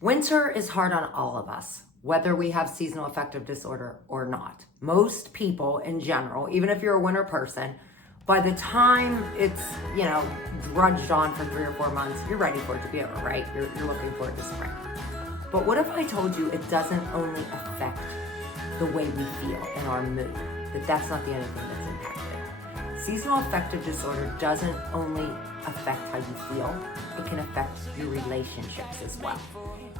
Winter is hard on all of us, whether we have seasonal affective disorder or not. Most people in general, even if you're a winter person, by the time it's, drudged on for 3 or 4 months, you're ready for it to be over, right? You're looking forward to spring. But what if I told you it doesn't only affect the way we feel and our mood, that's not the only thing that's impacted? Seasonal affective disorder doesn't only affect how you feel, it can affect your relationships as well.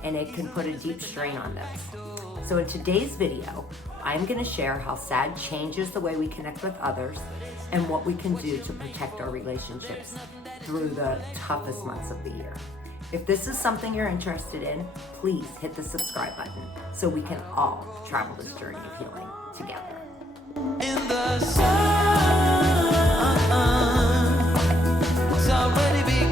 And it can put a deep strain on those. So in today's video, I'm gonna share how SAD changes the way we connect with others and what we can do to protect our relationships through the toughest months of the year. If this is something you're interested in, please hit the subscribe button so we can all travel this journey of healing together. In the sun, it's already begun.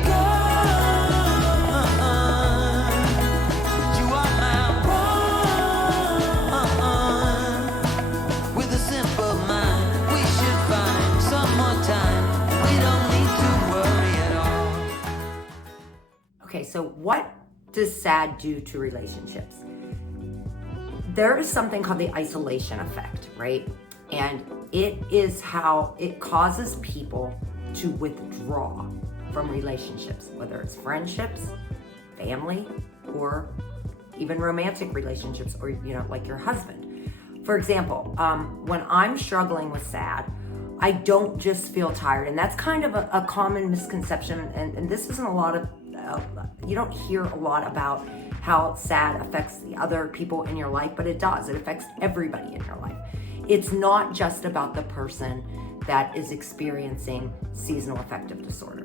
You are my one. With a simple mind, we should find some more time. We don't need to worry at all. Okay, so what does SAD do to relationships? There is something called the isolation effect, right? And it is how it causes people to withdraw from relationships, whether it's friendships, family, or even romantic relationships, or like your husband. For example, when I'm struggling with SAD, I don't just feel tired, and that's kind of a common misconception, and this isn't a lot of, you don't hear a lot about how SAD affects the other people in your life, but it does. It affects everybody in your life. It's not just about the person that is experiencing seasonal affective disorder.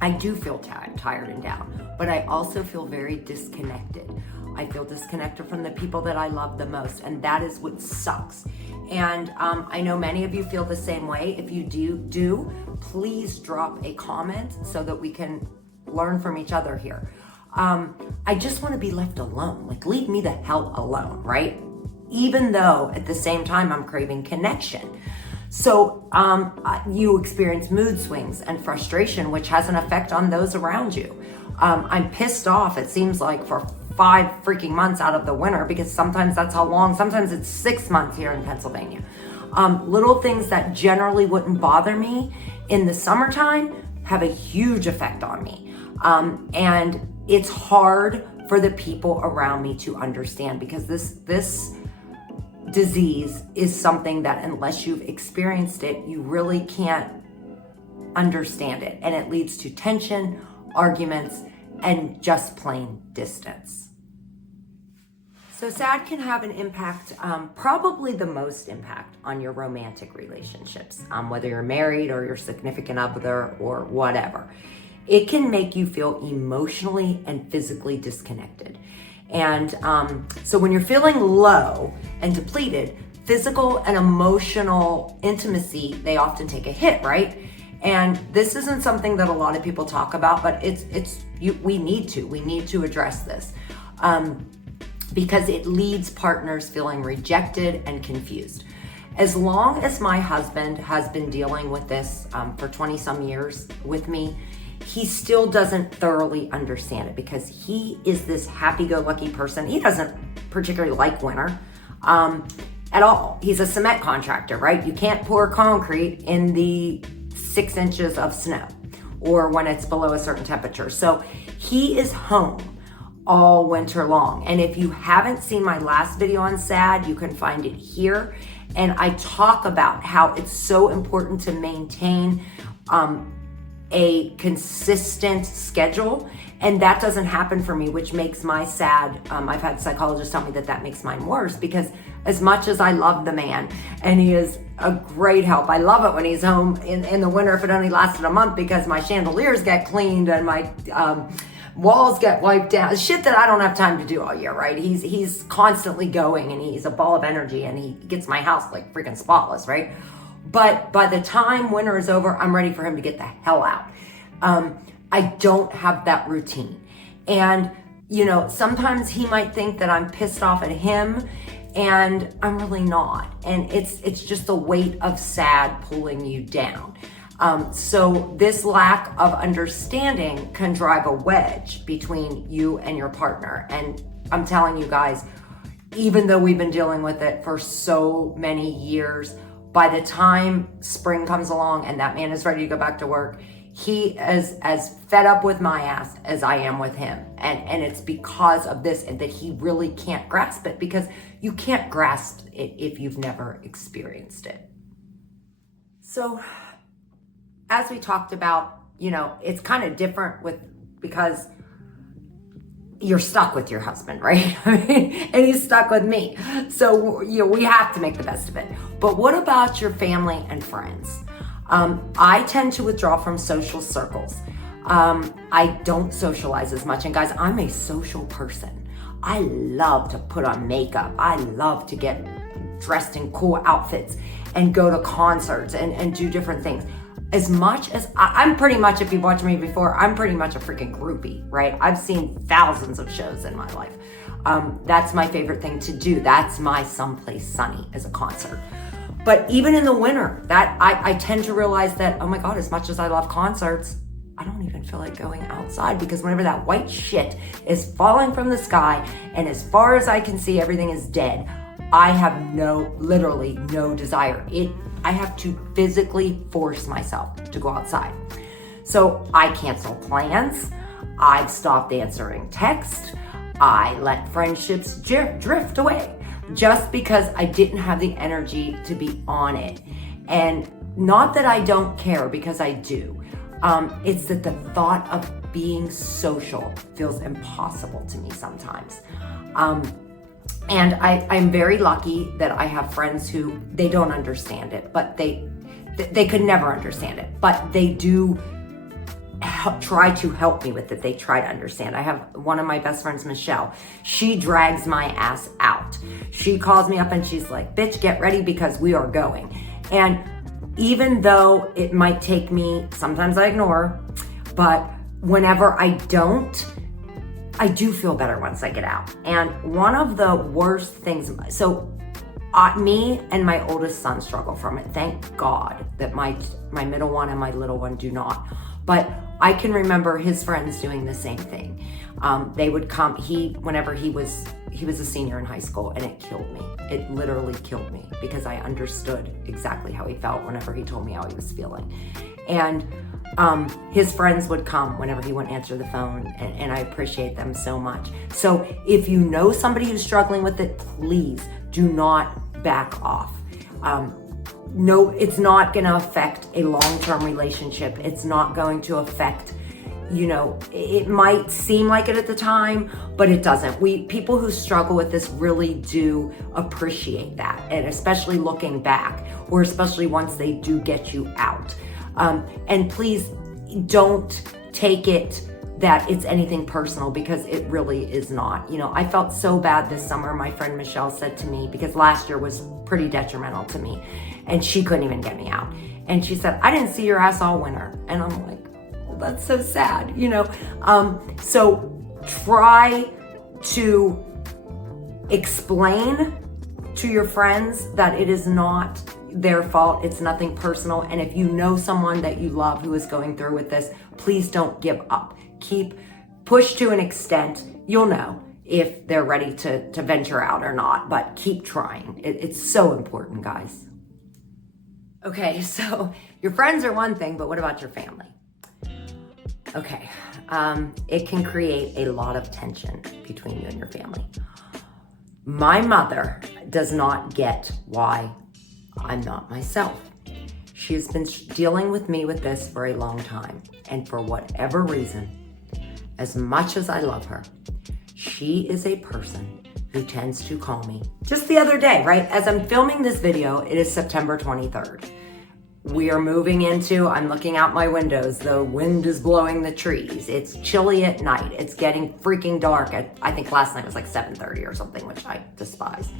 I do feel tired and down, but I also feel very disconnected. I feel disconnected from the people that I love the most, and that is what sucks. And I know many of you feel the same way. If you do, please drop a comment so that we can learn from each other here. I just want to be left alone. Like, leave me the hell alone, right? Even though at the same time I'm craving connection. So you experience mood swings and frustration, which has an effect on those around you. I'm pissed off, it seems like, for 5 freaking months out of the winter, because sometimes that's how long, sometimes it's 6 months here in Pennsylvania. Little things that generally wouldn't bother me in the summertime have a huge effect on me. And it's hard for the people around me to understand, because this disease is something that, unless you've experienced it, you really can't understand it. And it leads to tension, arguments, and just plain distance. So SAD can have an impact, probably the most impact, on your romantic relationships, whether you're married or your significant other or whatever. It can make you feel emotionally and physically disconnected. And so when you're feeling low and depleted, physical and emotional intimacy, they often take a hit, right? And this isn't something that a lot of people talk about, but we need to address this, because it leads partners feeling rejected and confused. As long as my husband has been dealing with this for 20 some years with me, he still doesn't thoroughly understand it, because he is this happy-go-lucky person. He doesn't particularly like winter at all. He's a cement contractor, right? You can't pour concrete in the 6 inches of snow or when it's below a certain temperature. So he is home all winter long. And if you haven't seen my last video on SAD, you can find it here. And I talk about how it's so important to maintain a consistent schedule, and that doesn't happen for me, which makes my SAD, I've had psychologists tell me that makes mine worse, because as much as I love the man, and he is a great help, I love it when he's home in the winter, if it only lasted a month, because my chandeliers get cleaned and my walls get wiped down, shit that I don't have time to do all year, right? He's constantly going, and he's a ball of energy, and he gets my house like freaking spotless, right? But by the time winter is over, I'm ready for him to get the hell out. I don't have that routine. And, sometimes he might think that I'm pissed off at him, and I'm really not. And it's just the weight of SAD pulling you down. So this lack of understanding can drive a wedge between you and your partner. And I'm telling you guys, even though we've been dealing with it for so many years, by the time spring comes along and that man is ready to go back to work, he is as fed up with my ass as I am with him. And it's because of this and that he really can't grasp it, because you can't grasp it if you've never experienced it. So as we talked about, it's kind of different because you're stuck with your husband, right? And he's stuck with me. So, we have to make the best of it. But what about your family and friends? I tend to withdraw from social circles. I don't socialize as much. And guys, I'm a social person. I love to put on makeup. I love to get dressed in cool outfits and go to concerts and do different things. As much as I'm pretty much, if you've watched me before, I'm pretty much a freaking groupie, right? I've seen thousands of shows in my life. That's my favorite thing to do. That's my someplace sunny, is a concert. But even in the winter, that I tend to realize that, oh my God, as much as I love concerts, I don't even feel like going outside, because whenever that white shit is falling from the sky and as far as I can see, everything is dead, I have literally no desire. I have to physically force myself to go outside. So I cancel plans. I've stopped answering text. I let friendships drift away just because I didn't have the energy to be on it. And not that I don't care, because I do. It's that the thought of being social feels impossible to me sometimes. And I'm very lucky that I have friends who, they don't understand it, but they could never understand it, but they do try to help me with it. They try to understand. I have one of my best friends, Michelle. She drags my ass out. She calls me up and she's like, bitch, get ready because we are going. And even though it might take me, sometimes I ignore, but whenever I don't, I do feel better once I get out. And one of the worst things, me and my oldest son struggle from it. Thank God that my middle one and my little one do not. But I can remember his friends doing the same thing. They would come, whenever he was a senior in high school, and it killed me. It literally killed me, because I understood exactly how he felt whenever he told me how he was feeling. And his friends would come whenever he wouldn't answer the phone, and I appreciate them so much. So if you know somebody who's struggling with it, please do not back off. No, it's not going to affect a long-term relationship. It's not going to affect, it might seem like it at the time, but it doesn't. People who struggle with this really do appreciate that, and especially looking back, or especially once they do get you out. And please don't take it that it's anything personal, because it really is not. I felt so bad this summer. My friend Michelle said to me, because last year was pretty detrimental to me, and she couldn't even get me out. And she said, I didn't see your ass all winter. And I'm like, well, that's so sad, So try to explain to your friends that it is not their fault. It's nothing personal. And if you know someone that you love who is going through with this, please don't give up. Push to an extent. You'll know if they're ready to venture out or not, but keep trying. It's so important, guys. Okay, so your friends are one thing, but what about your family? Okay, it can create a lot of tension between you and your family. My mother does not get why I'm not myself. She has been dealing with me with this for a long time, and for whatever reason, as much as I love her, she is a person who tends to call me. Just the other day, right? As I'm filming this video, it is September 23rd. We are moving I'm looking out my windows. The wind is blowing the trees. It's chilly at night. It's getting freaking dark. I think last night was like 7:30 or something, which I despise.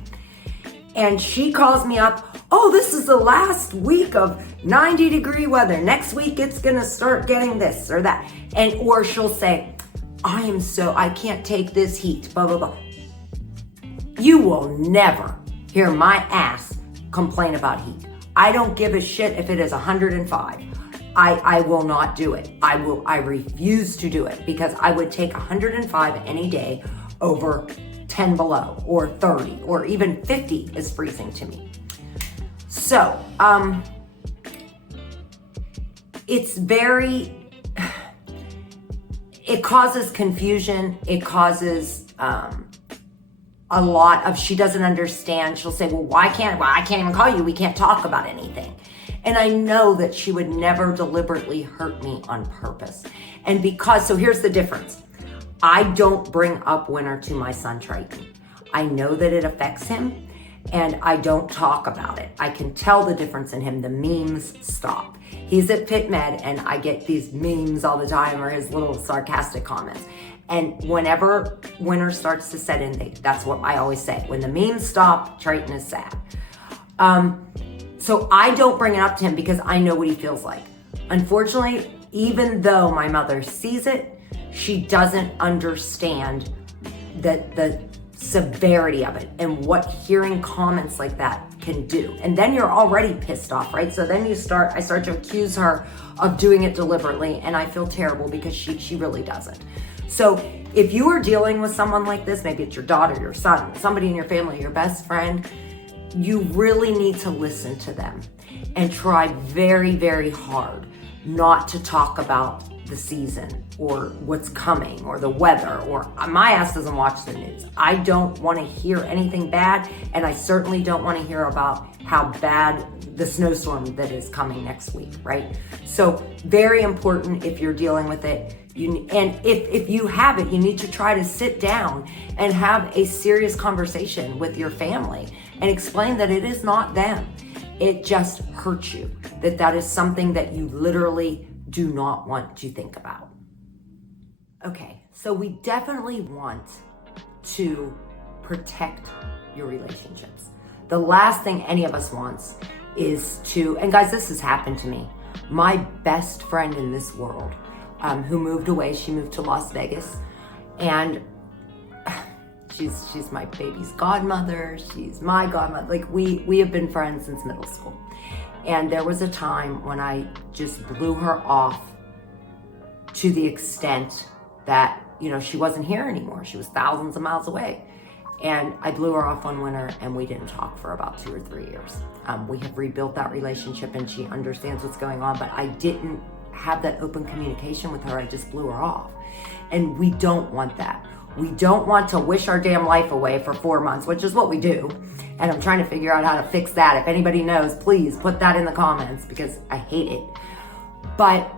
And she calls me up, oh, this is the last week of 90-degree weather. Next week, it's gonna start getting this or that. Or she'll say, I can't take this heat, blah, blah, blah. You will never hear my ass complain about heat. I don't give a shit if it is 105. I will not do it. I refuse to do it because I would take 105 any day over 10 below or 30 or even 50 is freezing to me. So, it causes confusion. It causes, a lot of, she doesn't understand. She'll say, well, I can't even call you. We can't talk about anything. And I know that she would never deliberately hurt me on purpose. And so here's the difference. I don't bring up winter to my son Triton. I know that it affects him and I don't talk about it. I can tell the difference in him. The memes stop. He's at Pitt Med and I get these memes all the time or his little sarcastic comments. And whenever winter starts to set in, that's what I always say. When the memes stop, Triton is sad. So I don't bring it up to him because I know what he feels like. Unfortunately, even though my mother sees it, she doesn't understand the severity of it and what hearing comments like that can do. And then you're already pissed off, right? So then I start to accuse her of doing it deliberately, and I feel terrible because she really doesn't. So if you are dealing with someone like this, maybe it's your daughter, your son, somebody in your family, your best friend, you really need to listen to them and try very, very hard not to talk about the season or what's coming or the weather, or my ass doesn't watch the news. I don't want to hear anything bad, and I certainly don't want to hear about how bad the snowstorm that is coming next week, right? So very important if you're dealing with it. And if you have it, you need to try to sit down and have a serious conversation with your family and explain that it is not them. It just hurts you, that is something that you literally do not want to think about. Okay, so we definitely want to protect your relationships. The last thing any of us wants is and guys, this has happened to me. My best friend in this world, who moved away, she moved to Las Vegas, and she's my baby's godmother, she's my godmother. Like we have been friends since middle school. And there was a time when I just blew her off to the extent that, she wasn't here anymore. She was thousands of miles away. And I blew her off one winter and we didn't talk for about 2 or 3 years. We have rebuilt that relationship and she understands what's going on, but I didn't have that open communication with her. I just blew her off. And we don't want that. We don't want to wish our damn life away for 4 months, which is what we do. And I'm trying to figure out how to fix that. If anybody knows, please put that in the comments because I hate it. But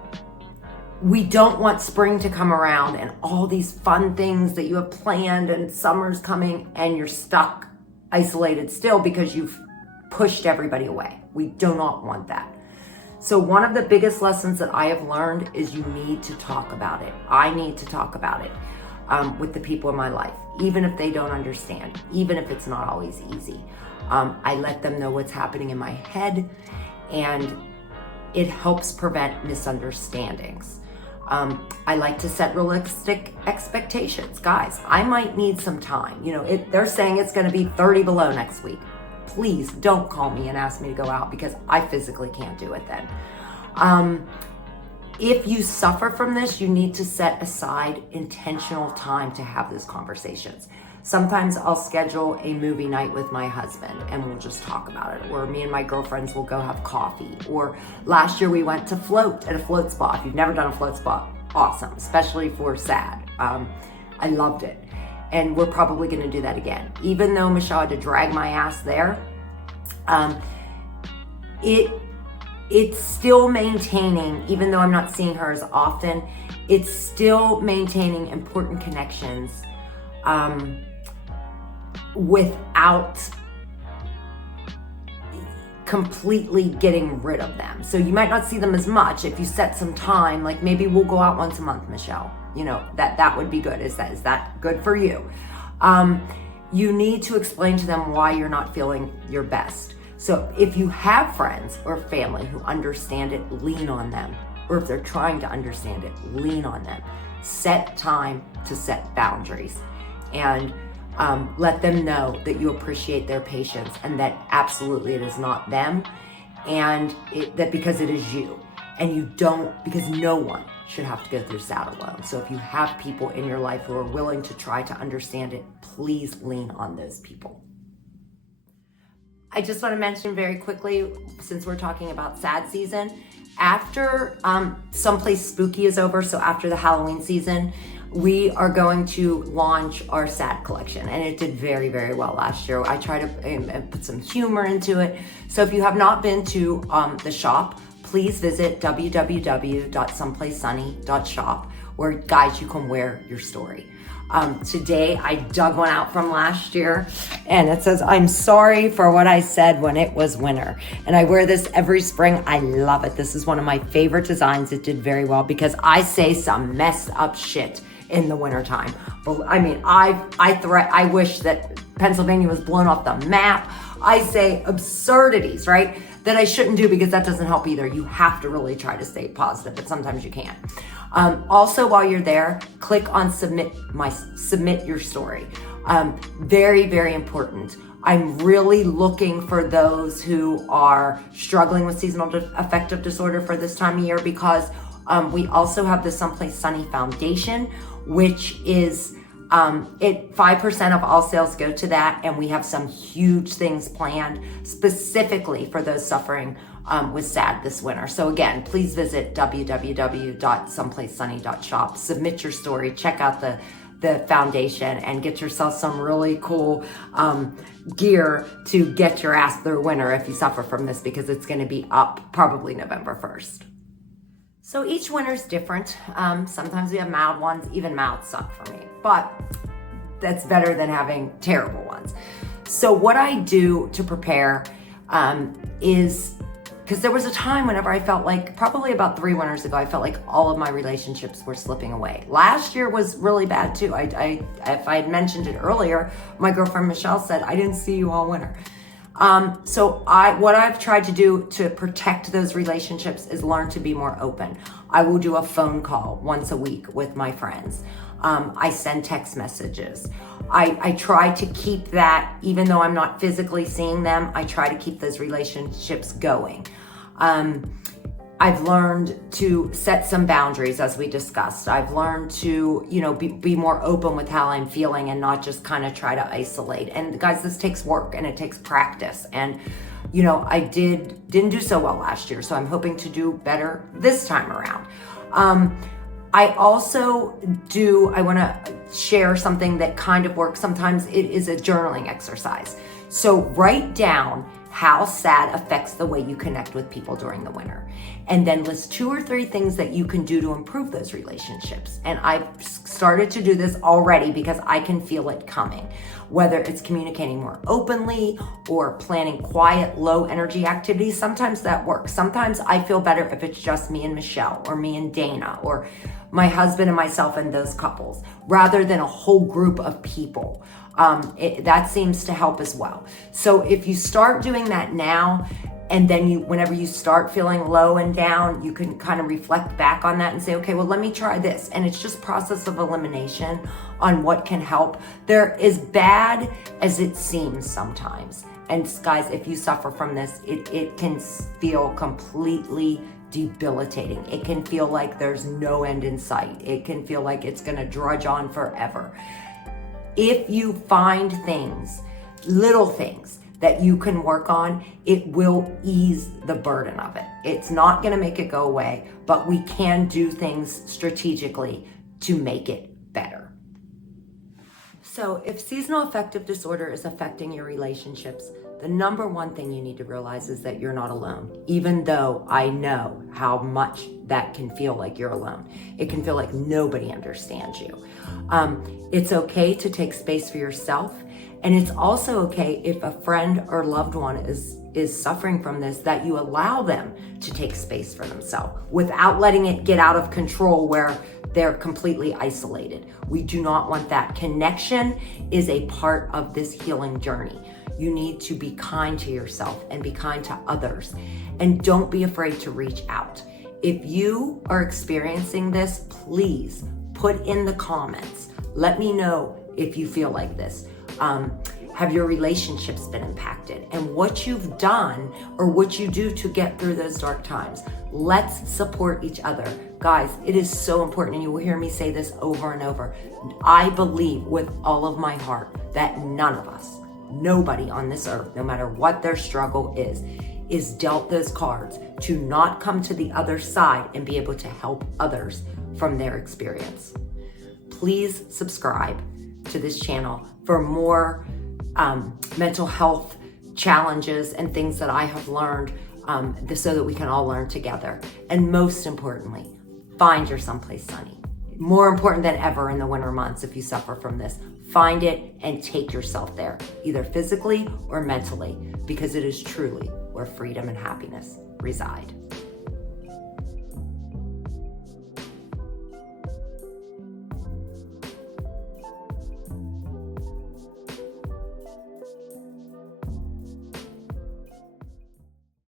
we don't want spring to come around and all these fun things that you have planned and summer's coming and you're stuck, isolated still because you've pushed everybody away. We do not want that. So one of the biggest lessons that I have learned is you need to talk about it. I need to talk about it with the people in my life, even if they don't understand, even if it's not always easy. I let them know what's happening in my head, and it helps prevent misunderstandings. I like to set realistic expectations. Guys, I might need some time. They're saying it's gonna be 30 below next week. Please don't call me and ask me to go out because I physically can't do it then. If you suffer from this, you need to set aside intentional time to have those conversations. Sometimes I'll schedule a movie night with my husband and we'll just talk about it. Or me and my girlfriends will go have coffee. Or last year we went to float at a float spa. If you've never done a float spa, awesome, especially for SAD. I loved it. And we're probably gonna do that again. Even though Michelle had to drag my ass there, it's still maintaining, even though I'm not seeing her as often, it's still maintaining important connections without completely getting rid of them. So you might not see them as much if you set some time, like maybe we'll go out once a month, Michelle. That would be good. Is that good for you? You need to explain to them why you're not feeling your best. So if you have friends or family who understand it, lean on them. Or if they're trying to understand it, lean on them. Set time to set boundaries and let them know that you appreciate their patience and that absolutely it is not them and that because it is you. And you don't, because no one should have to go through SAD alone. So if you have people in your life who are willing to try to understand it, please lean on those people. I just want to mention very quickly, since we're talking about SAD season, after Someplace Spooky is over, so after the Halloween season, we are going to launch our SAD collection, and it did very, very well last year. I tried to put some humor into it. So if you have not been to the shop, please visit www.someplacesunny.shop, where, guys, you can wear your story. Today I dug one out from last year, and it says, "I'm sorry for what I said when it was winter." And I wear this every spring. I love it. This is one of my favorite designs. It did very well because I say some messed up shit in the wintertime. But I mean, I wish that Pennsylvania was blown off the map. I say absurdities, right? That I shouldn't do, because that doesn't help either. You have to really try to stay positive, but sometimes you can't. Also, while you're there, click on submit your story. Very, very important. I'm really looking for those who are struggling with seasonal affective disorder for this time of year, because we also have the Someplace Sunny Foundation, which is 5% of all sales go to that, and we have some huge things planned specifically for those suffering with SAD this winter. So again, please visit www.someplacesunny.shop, submit your story, check out the foundation, and get yourself some really cool gear to get your ass through winter if you suffer from this, because it's going to be up probably November 1st. So each winter's different. Sometimes we have mild ones. Even mild suck for me, but that's better than having terrible ones. So what I do to prepare is, because there was a time whenever I felt like, probably about 3 winters ago, I felt like all of my relationships were slipping away. Last year was really bad too. If I had mentioned it earlier, my girlfriend Michelle said, "I didn't see you all winter." So what I've tried to do to protect those relationships is learn to be more open. I will do a phone call once a week with my friends. I send text messages. I try to keep that, even though I'm not physically seeing them, I try to keep those relationships going. I've learned to set some boundaries, as we discussed. I've learned to, be more open with how I'm feeling and not just kind of try to isolate. And guys, this takes work and it takes practice. And, I didn't do so well last year, so I'm hoping to do better this time around. I also I want to share something that kind of works. Sometimes it is a journaling exercise. So write down how SAD affects the way you connect with people during the winter. And then list 2 or 3 things that you can do to improve those relationships. And I've started to do this already because I can feel it coming. Whether it's communicating more openly or planning quiet, low energy activities, sometimes that works. Sometimes I feel better if it's just me and Michelle, or me and Dana, or my husband and myself and those couples, rather than a whole group of people. That seems to help as well. So if you start doing that now, and then whenever you start feeling low and down, you can kind of reflect back on that and say, okay, well, let me try this. And it's just process of elimination on what can help. They're as bad as it seems sometimes. And guys, if you suffer from this, it can feel completely debilitating. It can feel like there's no end in sight. It can feel like it's going to drudge on forever. If you find things, little things that you can work on, it will ease the burden of it. It's not going to make it go away, but we can do things strategically to make it better. So if seasonal affective disorder is affecting your relationships, the number one thing you need to realize is that you're not alone, even though I know how much that can feel like you're alone. It can feel like nobody understands you. It's okay to take space for yourself. And it's also okay if a friend or loved one is suffering from this, that you allow them to take space for themselves without letting it get out of control where they're completely isolated. We do not want that. Connection is a part of this healing journey. You need to be kind to yourself and be kind to others. And don't be afraid to reach out. If you are experiencing this, please put in the comments. Let me know if you feel like this. have your relationships been impacted, and what you've done or what you do to get through those dark times. Let's support each other. Guys, it is so important, and you will hear me say this over and over. I believe with all of my heart that none of us, nobody on this earth, no matter what their struggle is dealt those cards to not come to the other side and be able to help others from their experience. Please subscribe to this channel for more mental health challenges and things that I have learned so that we can all learn together. And most importantly, find your someplace sunny. More important than ever in the winter months if you suffer from this. Find it and take yourself there, either physically or mentally, because it is truly where freedom and happiness reside.